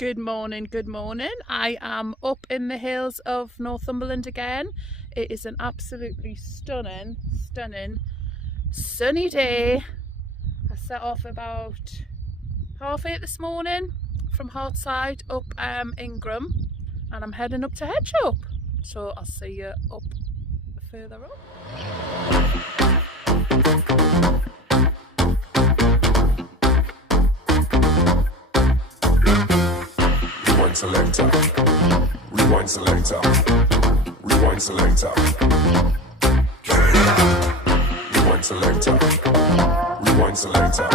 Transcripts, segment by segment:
Good morning, good morning. I am up in the hills of Northumberland again. It is an absolutely stunning sunny day. I set off about 8:30 this morning from Hartside up Ingram, and I'm heading up to Hedgehope. So I'll see you up further up. Selector, rewind selector, rewind selector. Turn it up. Rewind selector, rewind selector,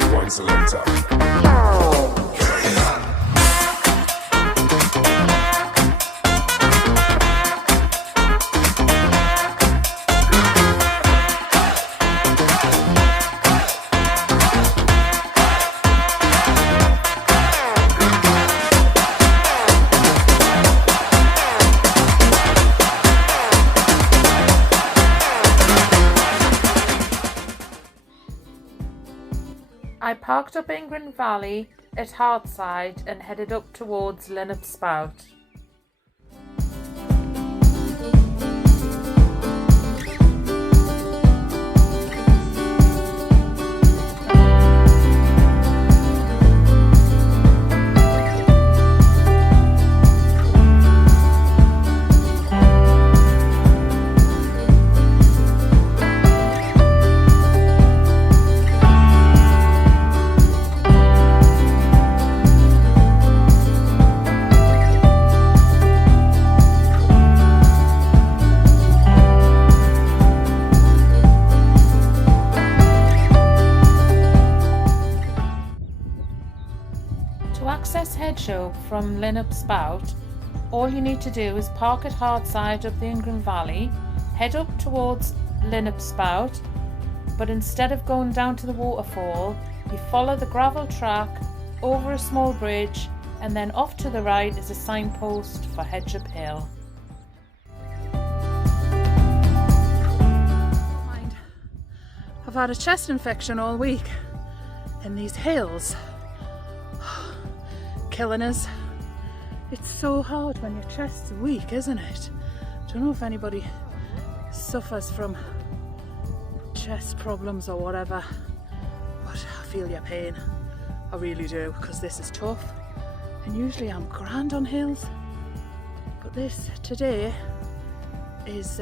rewind selector. Turn it up. I parked up Ingram Valley at Hartside and headed up towards Linnup Spout. To access Hedgehope from Linnup Spout, all you need to do is park at Hartside up the Ingram Valley, head up towards Linnup Spout, but instead of going down to the waterfall, you follow the gravel track over a small bridge, and then off to the right is a signpost for Hedgehope Hill. I've had a chest infection all week, and these hills killing us. It's so hard when your chest's weak, isn't it? I don't know if anybody suffers from chest problems or whatever, but I feel your pain. I really do, because this is tough. And usually I'm grand on hills, but this today is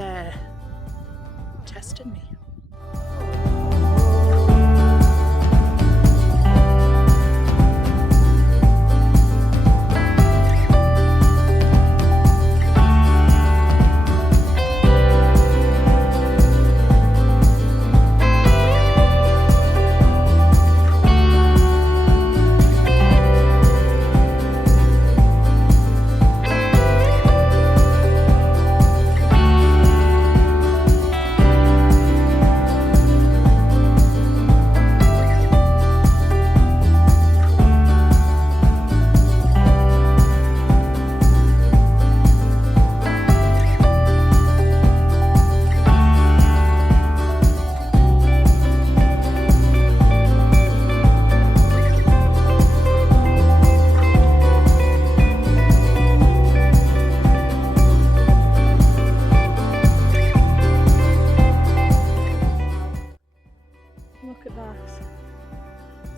testing me. Look at that.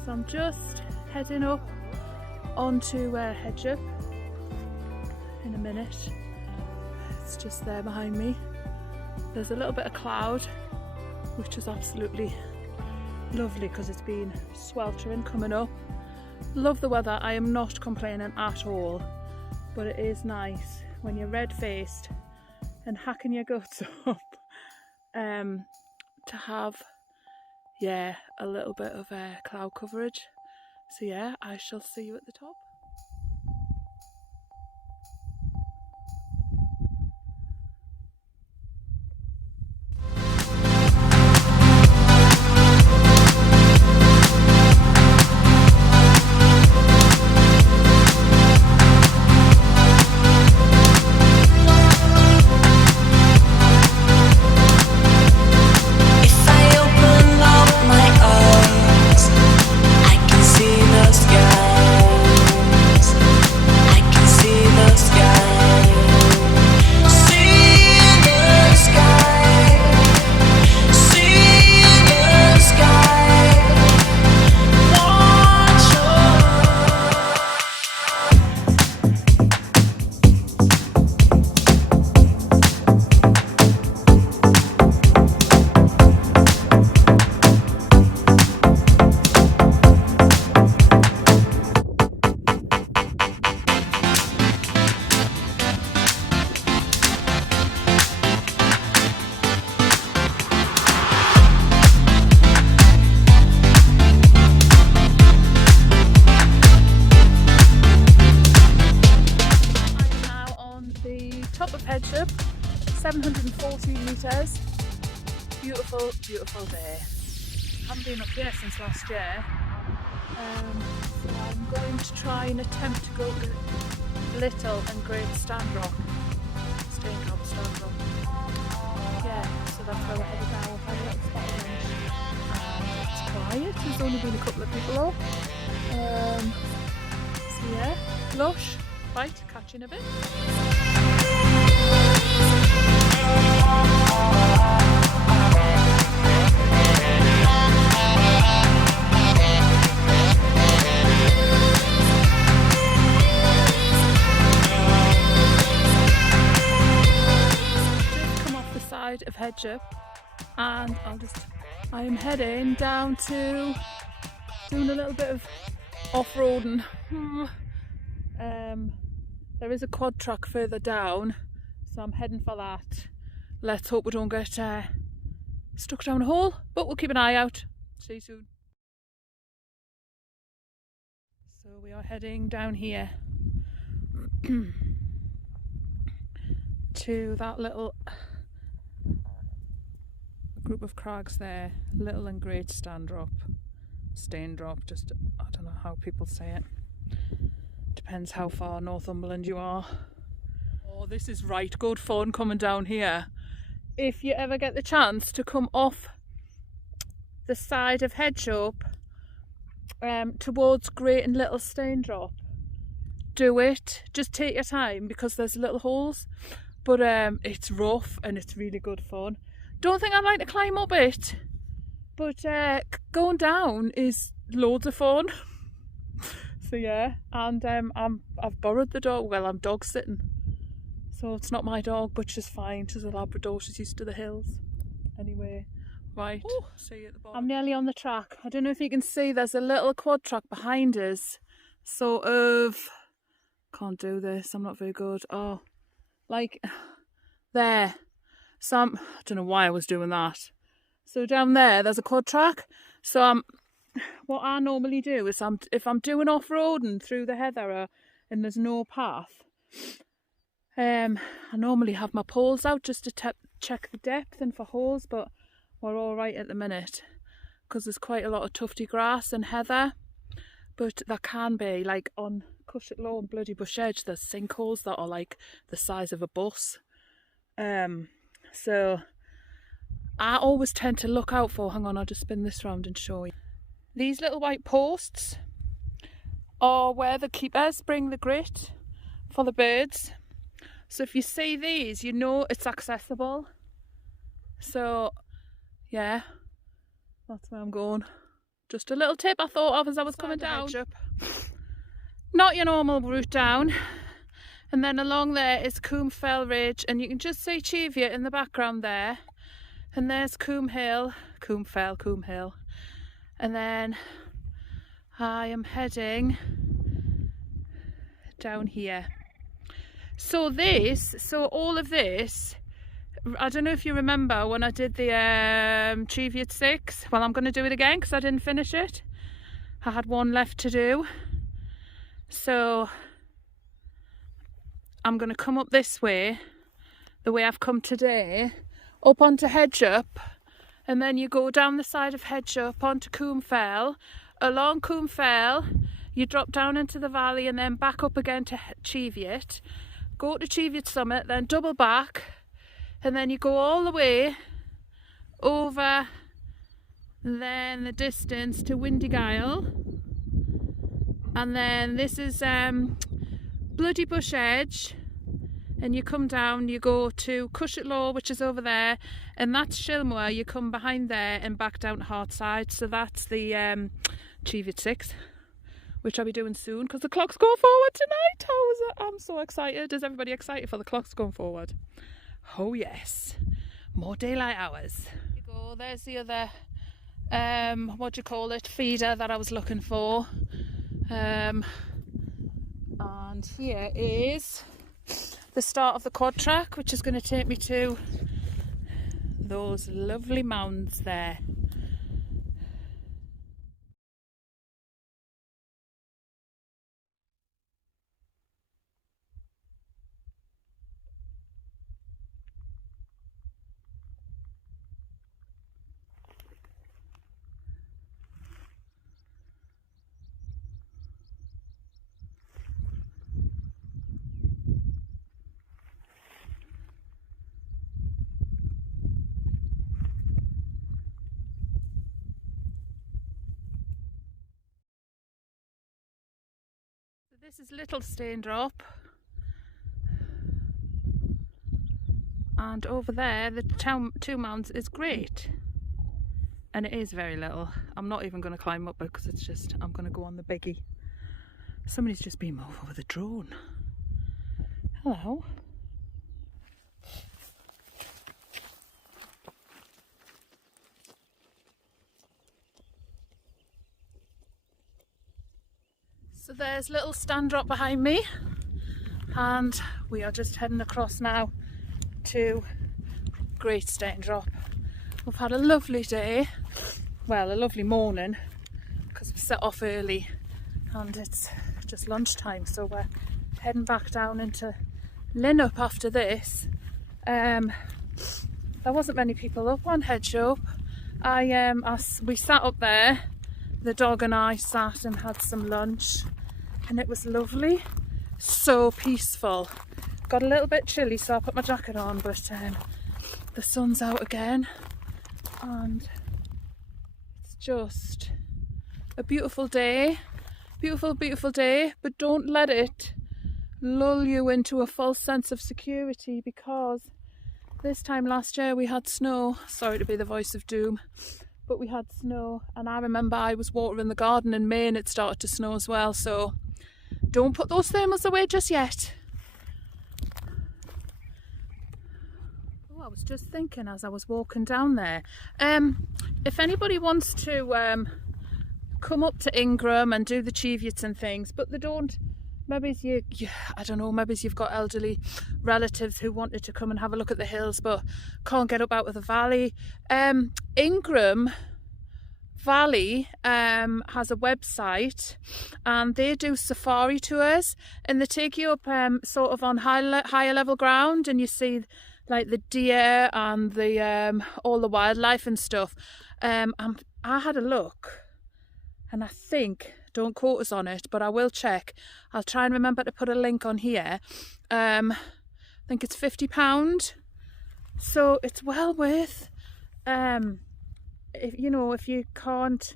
So I'm just heading up onto Hedgehope in a minute. It's just there behind me. There's a little bit of cloud, which is absolutely lovely because it's been sweltering coming up. Love the weather. I am not complaining at all, but it is nice when you're red-faced and hacking your guts up to have a little bit of cloud coverage. So yeah, I shall see you at the top. If I open up my eyes, I can see the sky. Hedgehope, 714 metres. Beautiful, beautiful day. Haven't been up here since last year. So I'm going to try and attempt to go to Little and Great Stanrock. Stanrock. Yeah, so that's where we're headed now. We've had a little spot of lunch. It's quiet, there's only been a couple of people up. So yeah, lush. Right, catch you in a bit. Of Hedgehope, and I am heading down to doing a little bit of off-roading. There is a quad track further down, so I'm heading for that. Let's hope we don't get stuck down a hole, but we'll keep an eye out. See you soon. So we are heading down here to that little group of crags there, Little and Great Staindrop, just I don't know how people say it. Depends how far Northumberland you are. Oh, this is right good fun coming down here. If you ever get the chance to come off the side of Hedgehope towards Great and Little Staindrop, do it. Just take your time because there's little holes, but it's rough and it's really good fun. Don't think I'd like to climb up it, but going down is loads of fun. So yeah, and I've borrowed the dog. Well, I'm dog sitting, so it's not my dog, but she's fine. She's a Labrador. She's used to the hills. Anyway, right. Ooh, see you at the bottom. I'm nearly on the track. I don't know if you can see. There's a little quad track behind us. Sort of. Can't do this. I'm not very good. Oh, like there. So I don't know why I was doing that. So down there's a quad track. So what I normally do is if I'm doing off-roading through the heather and there's no path, I normally have my poles out just to check the depth and for holes, but we're all right at the minute because there's quite a lot of tufty grass and heather. But there can be, like on Cushat Law and Bloody Bush Edge, there's sinkholes that are like the size of a bus. So I always tend to look out for, hang on, I'll just spin this round and show you. These little white posts are where the keepers bring the grit for the birds. So if you see these, you know it's accessible. So yeah, that's where I'm going. Just a little tip I thought of as I was coming down. Not your normal route down. And then along there is Coombe Fell Ridge, and you can just see Cheviot in the background there. And there's Coombe Hill, Coombe Hill. And then I am heading down here. So all of this, I don't know if you remember when I did the Cheviot 6. Well, I'm going to do it again because I didn't finish it. I had one left to do. So I'm going to come up this way, the way I've come today, up onto Hedgehope, and then you go down the side of Hedgehope onto Coombe Fell. Along Coombe Fell, you drop down into the valley and then back up again to Cheviot. Go to Cheviot Summit, then double back, and then you go all the way over then the distance to Windigyle. And then this is Bloody Bush Edge, and you come down, you go to Cushat Law, which is over there, and that's Shilmore. You come behind there and back down to Hartside. So that's the Cheviot 6, which I'll be doing soon because the clock's going forward tonight. How is it? I'm so excited. Is everybody excited for the clocks going forward? Oh yes, more daylight hours. There you go. There's the other what do you call it, feeder that I was looking for. And here is the start of the quad track, which is going to take me to those lovely mounds there. This is Little Steindrop, and over there the Two Mounds is great, and it is very little. I'm not even going to climb up it because it's just, I'm going to go on the biggie. Somebody's just been over with a drone. Hello. So there's Little Steindrop behind me, and we are just heading across now to Great Steindrop. We've had a lovely day, well, a lovely morning, because we set off early and it's just lunchtime, so we're heading back down into Linnup after this. There wasn't many people up on Hedgehope. We sat up there, the dog and I sat and had some lunch, and it was lovely, so peaceful. Got a little bit chilly, so I put my jacket on, but the sun's out again and it's just a beautiful day. Beautiful day, but don't let it lull you into a false sense of security, because this time last year we had snow. Sorry to be the voice of doom, but we had snow, and I remember I was watering the garden in May and it started to snow as well, so don't put those thermals away just yet. Oh, I was just thinking as I was walking down there, if anybody wants to come up to Ingram and do the Cheviets and things, but they don't, maybe I don't know, maybe you've got elderly relatives who wanted to come and have a look at the hills but can't get up out of the valley. Ingram Valley has a website, and they do safari tours, and they take you up sort of on higher level ground, and you see like the deer and the all the wildlife and stuff. I had a look, and I think, don't quote us on it, but I will check. I'll try and remember to put a link on here. I think it's £50, so it's well worth. If you can't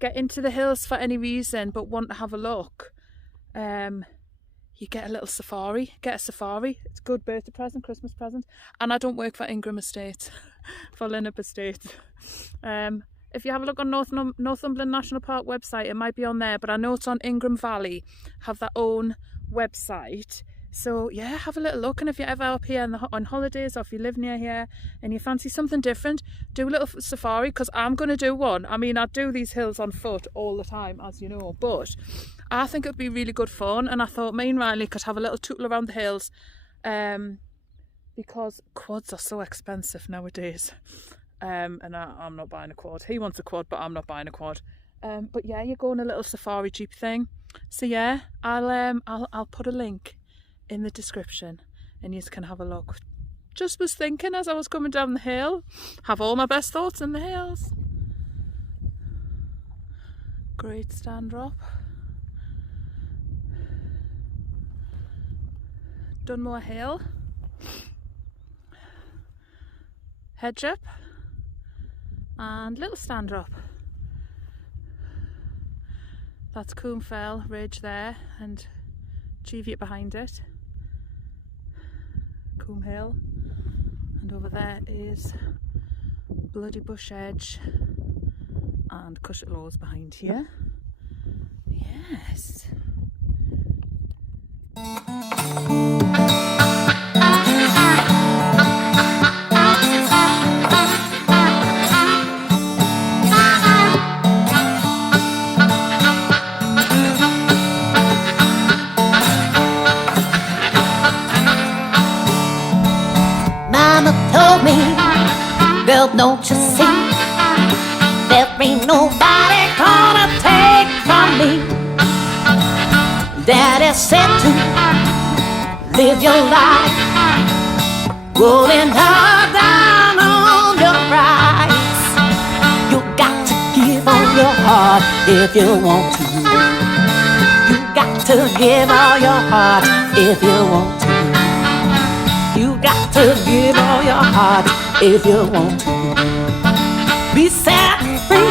get into the hills for any reason but want to have a look, you get a little safari. Get a safari. It's a good birthday present, Christmas present. And I don't work for Ingram Estate, for Linnup Estate. If you have a look on Northumberland National Park website, it might be on there, but I know it's on Ingram Valley, have their own website. So yeah, have a little look, and if you're ever up here on holidays, or if you live near here and you fancy something different, do a little safari, because I'm going to do one. I mean, I do these hills on foot all the time, as you know, but I think it'd be really good fun, and I thought me and Riley could have a little tootle around the hills, because quads are so expensive nowadays. And I'm not buying a quad. He wants a quad, but I'm not buying a quad. But yeah, you're going a little safari jeep thing. So yeah, I'll put a link in the description, and you can have a look. Just was thinking as I was coming down the hill, have all my best thoughts in the hills. Great Steindrop. Dunmore Hill. Hedgehope. And Little Steindrop. That's Combe Fell Ridge there, and Cheviot behind it. Combe Hill, and over there is Bloody Bush Edge and Cushat Laws behind here. Yes. Girl, don't you see? There ain't nobody gonna take from me. Daddy said to live your life, rolling her down on your rights. You got to give all your heart if you want to. You got to give all your heart if you want to. You got to give all your heart if you want to be set free.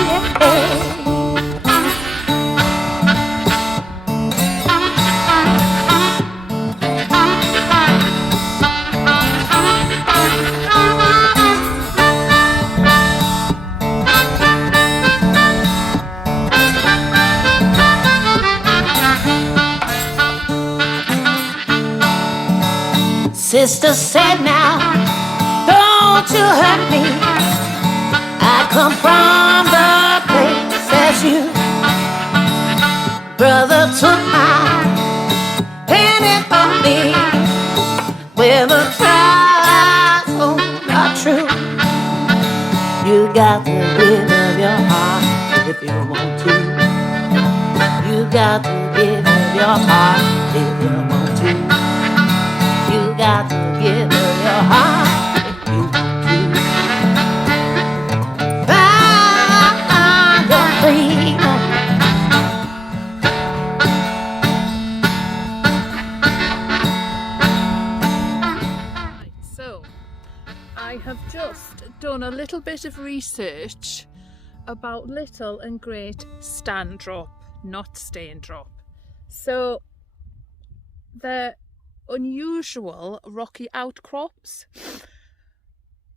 Sister said, now, don't you hurt me. I come from the place as you. Brother took my penny for me. Where the trials are true. You got to give up your heart if you want to. You got to give up your heart if you want to. You got to give up your heart if you want to. Find your freedom. So, I have just done a little bit of research about little and great stand drop, not stain drop. So, the unusual rocky outcrops,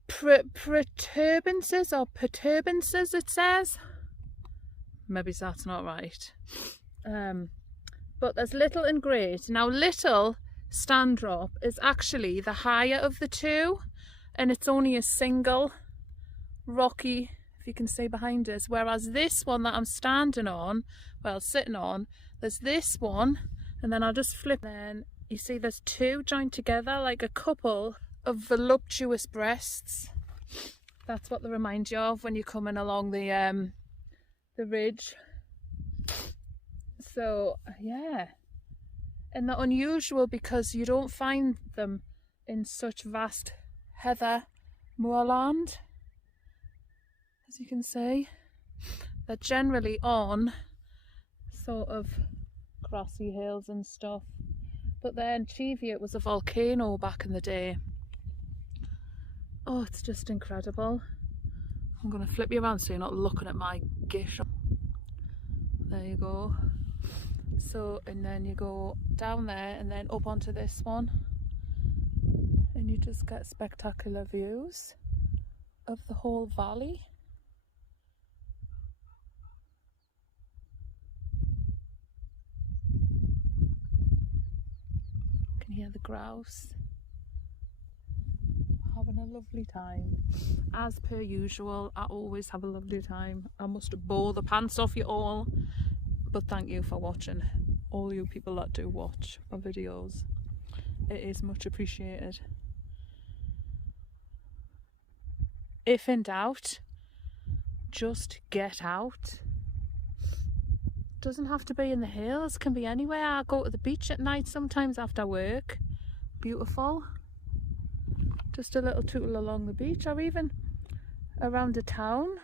protuberances or perturbances, it says. Maybe that's not right. But there's little and great. Now, little stand drop is actually the higher of the two, and it's only a single rocky, if you can see behind us, whereas this one that I'm standing on, well, sitting on, there's this one, and then I'll just flip, then you see there's two joined together like a couple of voluptuous breasts. That's what they remind you of when you're coming along the ridge. So yeah, and they're unusual because you don't find them in such vast heather moorland. As you can see, they're generally on sort of grassy hills and stuff. But then Cheviot was a volcano back in the day. Oh, it's just incredible. I'm going to flip you around so you're not looking at my gish. There you go. So, and then you go down there and then up onto this one. And you just get spectacular views of the whole valley. You can hear the grouse. Having a lovely time. As per usual, I always have a lovely time. I must bore the pants off you all. But thank you for watching, all you people that do watch my videos. It is much appreciated. If in doubt, just get out. Doesn't have to be in the hills, can be anywhere. I go to the beach at night sometimes after work. Beautiful. Just a little tootle along the beach, or even around the town.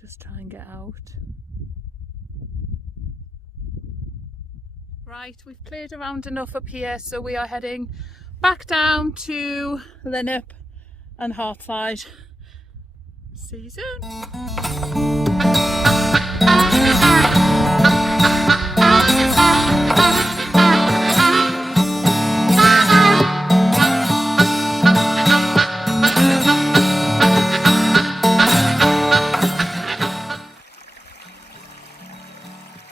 Just try and get out. Right, we've played around enough up here, so we are heading back down to Linnip and Hartside. See you soon.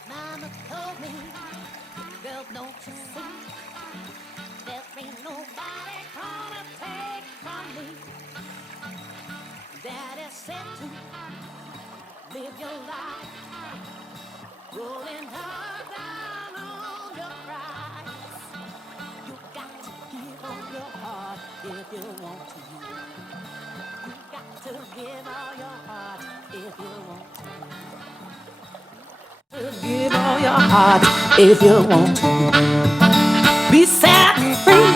Mama told me, girl, don't you see? There ain't nobody gonna take from me. Daddy said to live your life, rolling her down on your price. You got to give all your heart if you want to. You got to give all your heart if you want to. Give all your heart if you want to. Be set free.